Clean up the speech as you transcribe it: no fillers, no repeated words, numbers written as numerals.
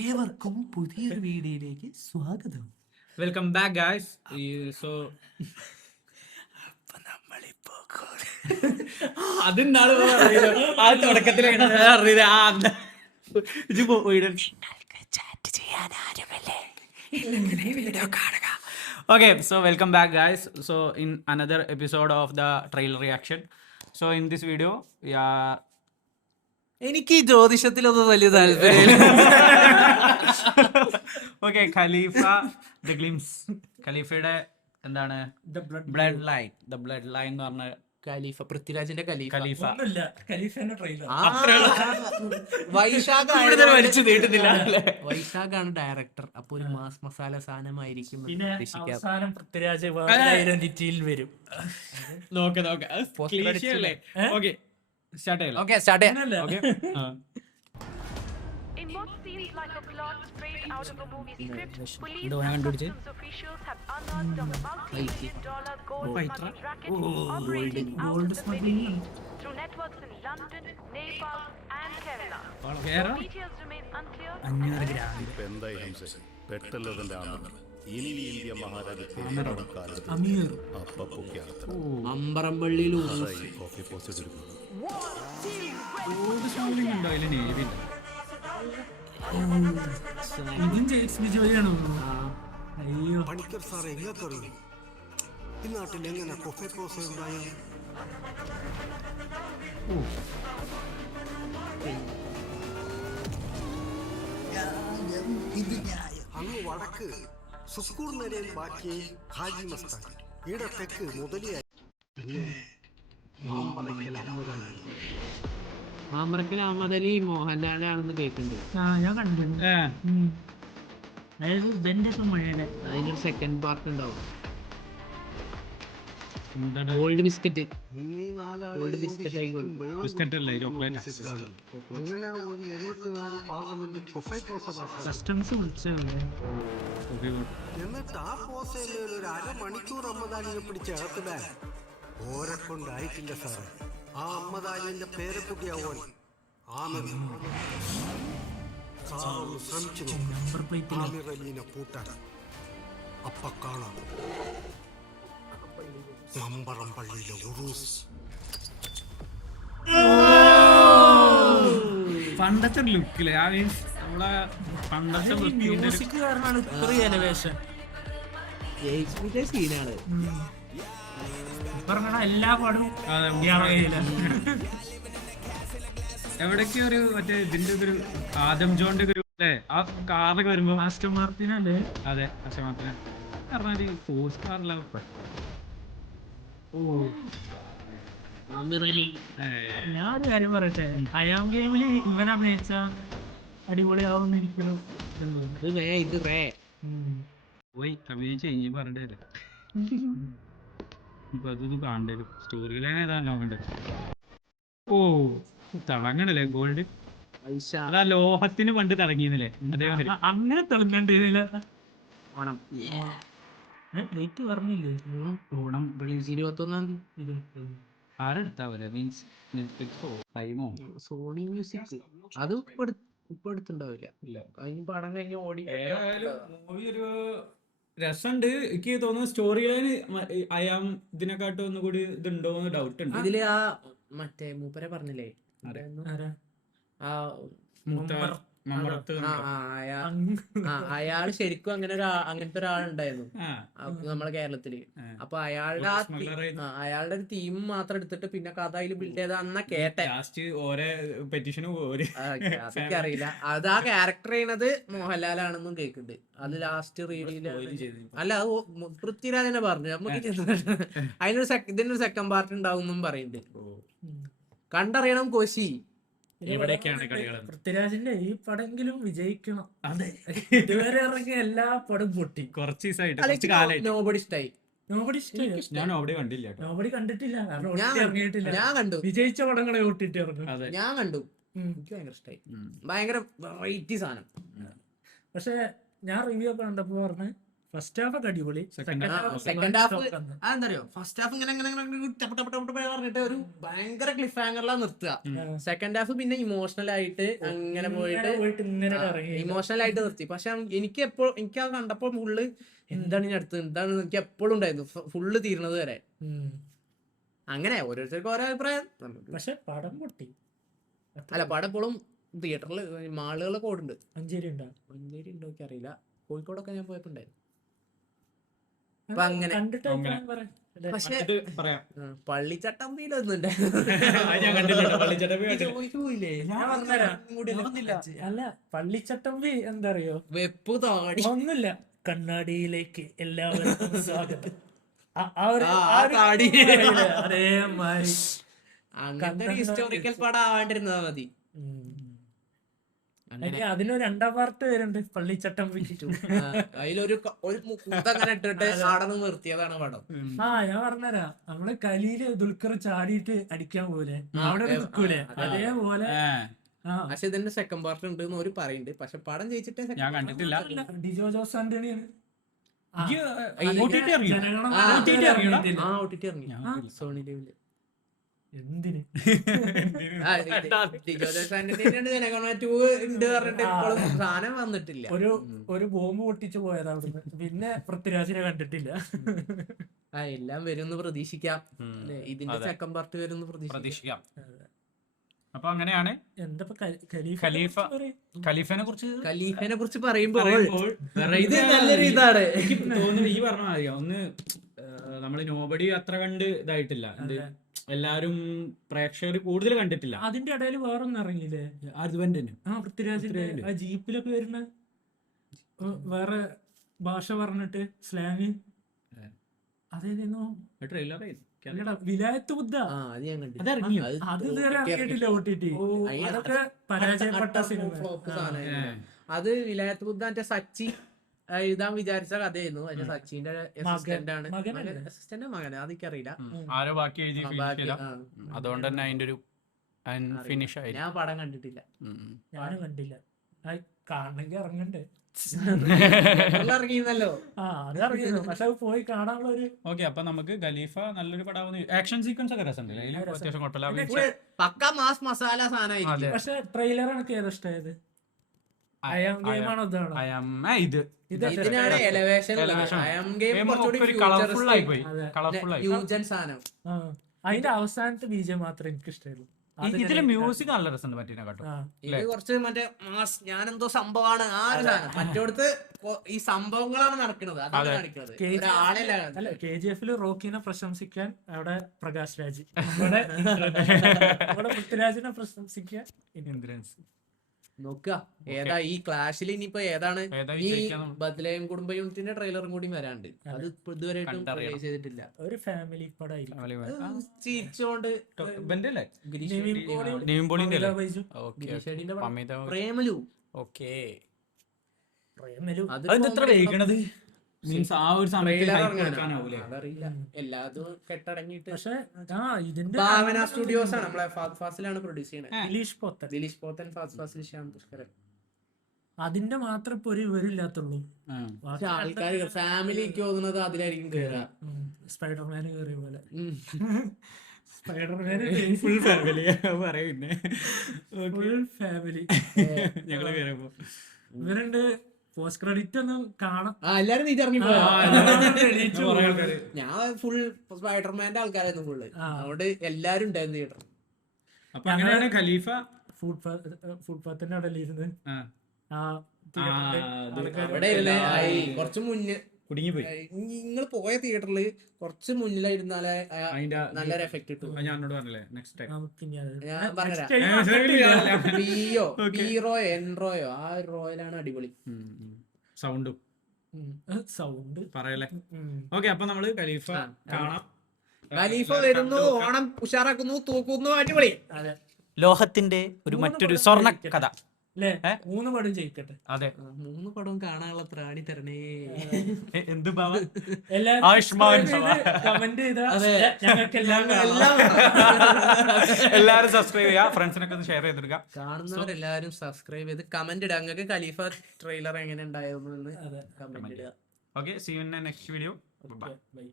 ഏവർക്കും പുതിയൊരു വീഡിയോയിലേക്ക് സ്വാഗതം. Welcome back guys. സോ അപ്പൊ നമ്മളിപ്പോ അതിന്നാള് ആ തുടക്കത്തില് ചാറ്റ് ചെയ്യാൻ ആരുമല്ലേ വീഡിയോ കാണുക. Okay, so welcome back guys. So in another episode of the trailer reaction. So in this video, എനിക്ക് ഈ ജ്യോതിഷത്തിലൊന്നും വലിയ താല്പര്യമില്ല. Okay, Khalifa the glimpse. ഖലീഫയുടെ എന്താണ് ബ്ലഡ് ലൈൻ എന്ന് പറഞ്ഞ ഖലീഫ, പൃഥ്വിരാജിന്റെ ഖലീഫ. വൈശാഖാണ് ഡയറക്ടർ. അപ്പൊ ഒരു മാസ് മസാല സാധനമായിരിക്കും. പൃഥ്വിരാജ് ഐഡന്റിറ്റിയിൽ വരും. സ്റ്റാർട്ട് ചെയ്യാം. In what seems like a plot straight out of a movie script, police and customs officials have unearthed a multi-million-dollar gold smuggling racket operating out of the Middle East through networks in London, Nepal, and Kerala. Though details remain unclear. എന്തായി ഹംസ പെട്ടല്ലതിന്റെ ആമർ ഇനി India മഹാരാജ്യത്തെ അമ്പറമ്പള്ളിയിൽ coffee post എടുക്കുന്നത് ഇതും ജെയ്സ് ബിജോയാണോ? അയ്യോ, Panicker sir എങ്ങനറിയും ഈ നാട്ടിൽ എങ്ങനെ കൊഫെ pose ഉണ്ടായി? അങ്ങ് വടക്ക് സുക്കൂർ നിലയിൽ ബാക്കി ഹാജി മസ്താൻ, ഈടെ തെക്ക് മുതലിയായി മാമറക്കൽ അഹമ്മദ് അലി മോഹൻലാലാണെന്ന് കേൾക്കുന്നുണ്ട്. ഞാൻ കണ്ടിട്ടുണ്ട്. അതായത് ഇതെന്റെ ഒക്കെ മഴയുടെ അതിനൊരു സെക്കൻഡ് പാർട്ട് ഉണ്ടാവും. ഗോൾഡ് ബിസ്ക്കറ്റ് കസ്റ്റംസ് വിളിച്ചല്ലേ. എന്നിട്ട് ആ പോസയിൽ ഒരു അരമണിക്കൂർ അമ്മദാനിനെ പിടിച്ച് അകത്തിടാൻ ഓരെ കൊണ്ടായിട്ടില്ല സാറേ. ആ അമ്മദാനിന്റെ പേരക്കുട്ടിയാവോൻ ആമിർ. സാറ് ശ്രമിച്ചു നോക്കും ആമിർ അലീനെ പൂട്ടാൻ. അപ്പ കാണാം മമ്പറം പള്ളിയിലെ ഉറൂസ്. പണ്ടത്തെ ഒരു ലുക്കില് നമ്മളെ പണ്ടത്തെ മ്യൂസിക് കാരണമാണ് ഇത്രയും എലവേഷൻ. സീനാണ് പറഞ്ഞ എല്ലാ പാടും എവിടേക്ക് ഒരു മറ്റേ ഇതിന്റെ ഒരു ആദം ജോന്റെ ഒരു ആ കാറൊക്കെ വരുമ്പോ ആസ്റ്റൺ മാർട്ടിനല്ലേ? അതെ, ആസ്റ്റൺ മാർട്ടിൻ പറഞ്ഞാൽ ഫോഴ്സ് കാറില്ല. ഞാനൊരു കാര്യം പറയട്ടെ, അയാം ഗെയിമില് ഇവൻ അഭിനയിച്ച അടിപൊളിയാവുന്ന ഇരിക്കണം. പോയി അഭിനയിച്ച് കഴിഞ്ഞ് പറഞ്ഞിട്ടല്ലേ ഇപ്പൊ അതൊന്നും കാണണ്ടേലും സ്റ്റോറി ലൈൻ ഏതാ നോക്കണ്ടേ. ഓ, തിളങ്ങണല്ലേ ഗോൾഡ്. അതാ ലോഹത്തിന് പണ്ട് തിളങ്ങിയെന്നല്ലേ അതേമാതിരി അങ്ങനെ തിളങ്ങണ്ടില്ല. ഡേറ്റ് പറഞ്ഞില്ലേ? ഓണം 21 ആരെടുത്താവല്ലേ, മീൻസ് നെറ്റ്ഫ്ലിക്സോ പ്രൈമോ സോണി മ്യൂസിക്. അത് ഇപ്പൊ എടുത്തുണ്ടാവില്ല. അതിന് പടം കഴിഞ്ഞ് ഓടി. മൂവി ഒരു രസമുണ്ട്. എനിക്ക് തോന്നുന്നു സ്റ്റോറി ലൈൻ അയാം ഇതിനെക്കാട്ടും ഒന്നുകൂടി ഇതുണ്ടോന്ന് ഡൗട്ട് ഉണ്ട്. ഇതില് ആ മറ്റേ മൂപ്പരെ പറഞ്ഞില്ലേ, ആ അയാള് ശരിക്കും അങ്ങനത്തെ ഒരാളുണ്ടായിരുന്നു നമ്മളെ കേരളത്തില്. അപ്പൊ അയാളുടെ ഒരു തീം മാത്രം എടുത്തിട്ട് പിന്നെ കഥ അതിൽ ബിൽഡ് ചെയ്താന്ന കേട്ടെ. അതൊക്കെ അറിയില്ല. അത് ആ ക്യാരക്ടർ ചെയ്യണത് മോഹൻലാലാണെന്നും കേൾക്കുന്നുണ്ട്. അത് ലാസ്റ്റ് അല്ല, അത് പൃഥ്വിരാജ് തന്നെ പറഞ്ഞു. നമുക്ക് ഇതിനൊരു സെക്കൻഡ് പാർട്ട് ഉണ്ടാവും പറയുന്നുണ്ട്. കണ്ടറിയണം കോശി. പൃഥ്വിരാജിന്റെ ഈ പടെങ്കിലും വിജയിക്കണം. അതെ, ഇതുവരെ ഇറങ്ങിയ എല്ലാ പടം പൊട്ടി. കുറച്ച് നോബഡി ഇഷ്ടായി. നോബഡി കണ്ടിട്ടില്ല, കാരണം ഇറങ്ങിയിട്ടില്ല. ഞാൻ കണ്ടു. വിജയിച്ച പടങ്ങളെ ഓട്ടിട്ട് ഇറങ്ങും. ഞാൻ കണ്ടു. എനിക്ക് ഭയങ്കര ഇഷ്ടായി. ഭയങ്കര വെറൈറ്റി സാധനം. പക്ഷെ ഞാൻ റിവ്യൂ ഒക്കെ കണ്ടപ്പോ പറഞ്ഞ് ഫസ്റ്റ് ഹാഫ് ഒക്കെ അടിപൊളി. Second സെക്കൻഡ് ഹാഫ് അതെന്തറിയോ, ഫസ്റ്റ് ഹാഫ് ഇങ്ങനെ പറഞ്ഞിട്ട് ഒരു ഭയങ്കര ക്ലിഫ് ഹാങ്ങറിലാണ് നിർത്തുക. സെക്കൻഡ് ഹാഫ് പിന്നെ ഇമോഷണൽ ആയിട്ട് അങ്ങനെ പോയിട്ട് ഇങ്ങനെ ഇറങ്ങി. ഇമോഷണൽ ആയിട്ട് നിർത്തി. പക്ഷെ എനിക്ക് അത് കണ്ടപ്പോൾ ഫുള്ള് എന്താണ് ഇനി അടുത്ത് എന്താണെന്ന് എനിക്ക് എപ്പോഴും ഉണ്ടായിരുന്നു, ഫുള്ള് തീരണത് വരെ. അങ്ങനെ ഓരോരുത്തർക്കും ഓരോ അഭിപ്രായം. പക്ഷെ പടം പൊട്ടി. അല്ല പടം എപ്പോഴും തിയേറ്ററിൽ മാളുകളൊക്കെ ഓടുന്നുണ്ട്. മഞ്ചേരി ഉണ്ടോ? മഞ്ചേരി ഉണ്ടോ എനിക്ക് അറിയില്ല, കോഴിക്കോടൊക്കെ ഞാൻ പോയപ്പോ ഉണ്ടായിരുന്നു. അപ്പൊ അങ്ങനെ കണ്ടിട്ട് അഭിപ്രായം പറ. പക്ഷെ പറയാം. പള്ളിച്ചട്ടമ്പിയിലൊന്നുണ്ട് ഞാൻ കണ്ടില്ല പള്ളിച്ചട്ടമ്പി. അല്ല പള്ളിച്ചട്ടമ്പി എന്താ അറിയോ, വെപ്പ് താടി ഒന്നുമില്ല. കണ്ണാടിയിലേക്ക് എല്ലാവർക്കും സ്വാഗതം. ആ ഒരു താടി അതേമാതിരി അങ്ങനത്തെ ഹിസ്റ്റോറിക്കൽ പടം ആവാണ്ടിരുന്നാ മതി. എനിക്ക് അതിന് രണ്ടാം പാർട്ട് വരുന്നുണ്ട്, പള്ളിച്ചട്ടമ്പി. അതിലൊരു കൂത്തങ്ങനെ ഇട്ടിട്ട് അവിടെ നിന്ന് നിർത്തിയതാണ് പടം. ഞാൻ പറഞ്ഞുതരാം, നമ്മള് കലിയില് ദുൽഖർ ചാടിയിട്ട് അടിക്കാൻ പോലെ അവിടെ നിൽക്കൂലേ, അതേപോലെ. പക്ഷെ ഇതിന്റെ സെക്കൻഡ് പാർട്ട് ഉണ്ട് എന്ന് ഒരു പറയുന്നുണ്ട്. പക്ഷെ പടം ജയിച്ചിട്ട് ഞാൻ കണ്ടിട്ടില്ല. ഡിജോ ജോസ് ആന്റണിയാണ് സോണി ലിവില്. എന്തിന് സാധനം വന്നിട്ടില്ല. ഒരു ബോംബ് പൊട്ടിച്ചു പോയത് അവിടുന്ന്. പിന്നെ പൃഥ്വിരാജിനെ കണ്ടിട്ടില്ല. എല്ലാം വരുമെന്ന് പ്രതീക്ഷിക്കാം. ഇതിന്റെ സെക്കൻഡ് പാർട്ട് വരുമെന്ന് പ്രതീക്ഷിക്കാം. അപ്പൊ അങ്ങനെയാണ് എന്താ ഖലീഫിനെ കുറിച്ച് പറയുമ്പോൾ ഇത് നല്ലൊരു ഇതാണ്. എനിക്ക് തോന്നുന്നു ഈ പറഞ്ഞ മാതിരിയാ. ഒന്ന് നമ്മള് നോബഡി അത്ര കണ്ട് ഇതായിട്ടില്ല, എല്ലാരും പ്രേക്ഷകർ കൂടുതൽ കണ്ടിട്ടില്ല. അതിന്റെ ഇടയിൽ വേറൊന്നും ഇറങ്ങിയില്ലേ, പൃഥ്വിരാജിന്റെ ആ ജീപ്പിലൊക്കെ വരുന്ന വേറെ ഭാഷ പറഞ്ഞിട്ട് സ്ലാങ്. അതേതോ വിലായത്ത് ബുദ്ധ. അത് ഇതുവരെ ഇറങ്ങിയിട്ടില്ല OTT. അതൊക്കെ പരാജയപ്പെട്ട സിനിമ. അത് വിലായത്ത് ബുദ്ധ മറ്റേ സച്ചി എഴുതാൻ വിചാരിച്ച കഥയായിരുന്നു. പക്ഷെ സച്ചിന്റെ അസിസ്റ്റന്റ് ആണ്, അസിസ്റ്റന്റ് മകൻ, അതെനിക്കറിയില്ല. ആരോ ബാക്കി എഴുതി അതുകൊണ്ട് തന്നെ അതിന്റെ ഒരു ഫിനിഷ് ആയി. ഞാൻ പടം കണ്ടിട്ടില്ല. ഞാനും കണ്ടില്ല. കാണണമെങ്കിൽ ഇറങ്ങണ്ടേ, ഇറങ്ങിയെന്നല്ലോ. അത് ഇറങ്ങിയിരുന്നു, പക്ഷെ പോയി കാണാനുള്ള ഒരു. ഓക്കെ, അപ്പൊ നമുക്ക് ഖലീഫ നല്ലൊരു പടമാവുന്ന ആക്ഷൻ സീക്വൻസ് ഒക്കെ രസമുണ്ടല്ലേ, അത്യാവശ്യം കുഴപ്പമില്ല. പക്ക മാസ് മസാല സാധനമായിരിക്കും. പക്ഷെ ട്രെയിലർ എനിക്ക് ഏതാ ഇഷ്ടമായത്? ഇതിനാണ് എലവേഷൻ. കളർഫുൾ ആയി പോയി. അതിന്റെ അവസാനത്തെ ബീജം മാത്രമേ എനിക്ക് ഇഷ്ടമായിരുന്നു. ഇതില് മ്യൂസിക് നല്ല രസമുണ്ട് മറ്റേ കേട്ടോ. ഇത് കുറച്ച് മറ്റേ മാസ്, ഞാനെന്തോ സംഭവമാണ് ആ ഒരു സാധനം. മറ്റോടത്ത് ഈ സംഭവങ്ങളാണ് നടക്കുന്നത്, അതാണ് കാണിക്കുന്നത്. അല്ല, KGF റോക്കിനെ പ്രശംസിക്കാൻ അവിടെ പ്രകാശ് രാജ്, ഇവിടെ പൃഥ്വിരാജിനെ പ്രശംസിക്കാൻ ഇന്ദ്രൻസ്. നോക്കുക ഏതാ ഈ ക്ലാഷിൽ ഇനിയിപ്പോ ഏതാണ്. ഈ ബദ്ലയം കുടുംബ യൂണിറ്റിന്റെ ട്രെയിലറും കൂടി വരാണ്ട്, അത് ഇതുവരെയായിട്ടും റിലീസ് ചെയ്തിട്ടില്ല. ഒരു ഫാമിലി പടമായിരിക്കും. ചിരിച്ചോണ്ട് പ്രേമലു. ഓക്കെ, അതറിയില്ല, എല്ലാതും കെട്ടടങ്ങിയിട്ട്. പക്ഷെ ഇതിന്റെ ഭാവന സ്റ്റുഡിയോസ് ആണ്, നമ്മളെ ഫാസ്റ്റ് ഫാസിലാണ് പ്രൊഡ്യൂസ് ചെയ്യുന്നത്. ദിലീഷ് പോത്തൻ, ഫാസ്റ്റ് ഫാസിൽ ശ്യാം പുഷ്കരൻ. അതിന്റെ മാത്രം ഇപ്പൊ ഒരു വിവരമില്ലാത്തുള്ളൂ. ആൾക്കാർ ഫാമിലിക്ക് തോന്നുന്നത് അതിലായിരിക്കും കേറാ. സ്പൈഡർമാന് കേറിയ പോലെ. ഫുൾ ഫാമിലി പറയുന്നേ, ഫുൾ ഫാമിലി. ഇവരുണ്ട് പോസ്റ്റ് ക്രെഡിറ്റ് ഒന്നും കാണാം. എല്ലാരും ഇറങ്ങി ഞാൻ ഫുൾ സ്പൈഡർമാന്റെ ആൾക്കാരായിരുന്നു ഫുള്ള്, അതുകൊണ്ട് എല്ലാരും ഉണ്ടായിരുന്നു തിയേറ്റർ. അപ്പൊ അങ്ങനെയാണ് ഖലീഫ ഫുട്പാത്തിന്റെ അവിടെ ഇരുന്ന് അവിടെ ഇരുന്ന് കുറച്ച് മുന്നേ കുടുങ്ങിപ്പോയി. നിങ്ങൾ പോയ തിയേറ്ററിൽ കുറച്ച് മുന്നിലായിരുന്നാലേ നല്ലൊരു എഫക്ട് കിട്ടും. ഞാനോട് പറഞ്ഞില്ലേ നെക്സ്റ്റ് ടൈം ഞാൻ പറഞ്ഞുതരാം. റോയോ എൻറോയോ ആ റോയിലാണ് അടിപൊളി സൗണ്ട് പറയല്ലേ. ഓക്കെ, അപ്പൊ നമ്മള് ഖലീഫ കാണാം. ഖലീഫ വരുന്നു, ഓണം ഉഷാറാക്കുന്നു, തൂക്കുന്നു, അടിപൊളി. ലോഹത്തിന്റെ ഒരു മറ്റൊരു സ്വർണ്ണ കഥ. 3 പടം ജയിക്കട്ടെ. അതെ, 3 പടം കാണാനുള്ള ത്രാണി തരണേ. എന്ത് കമന്റ് എല്ലാരും സബ്സ്ക്രൈബ് ചെയ്യാ, ഫ്രണ്ട്സിനൊക്കെ ഒന്ന് ഷെയർ ചെയ്തെടുക്കുക. കാണുന്നവരെല്ലാരും സബ്സ്ക്രൈബ് ചെയ്ത് കമന്റ് ഇടുക. നിങ്ങൾക്ക് ഖലീഫ ട്രെയിലർ എങ്ങനെ ഉണ്ടായിരുന്നു എന്ന് കമന്റ് ഇടുക. Okay, see you in the next video. Bye. Bye.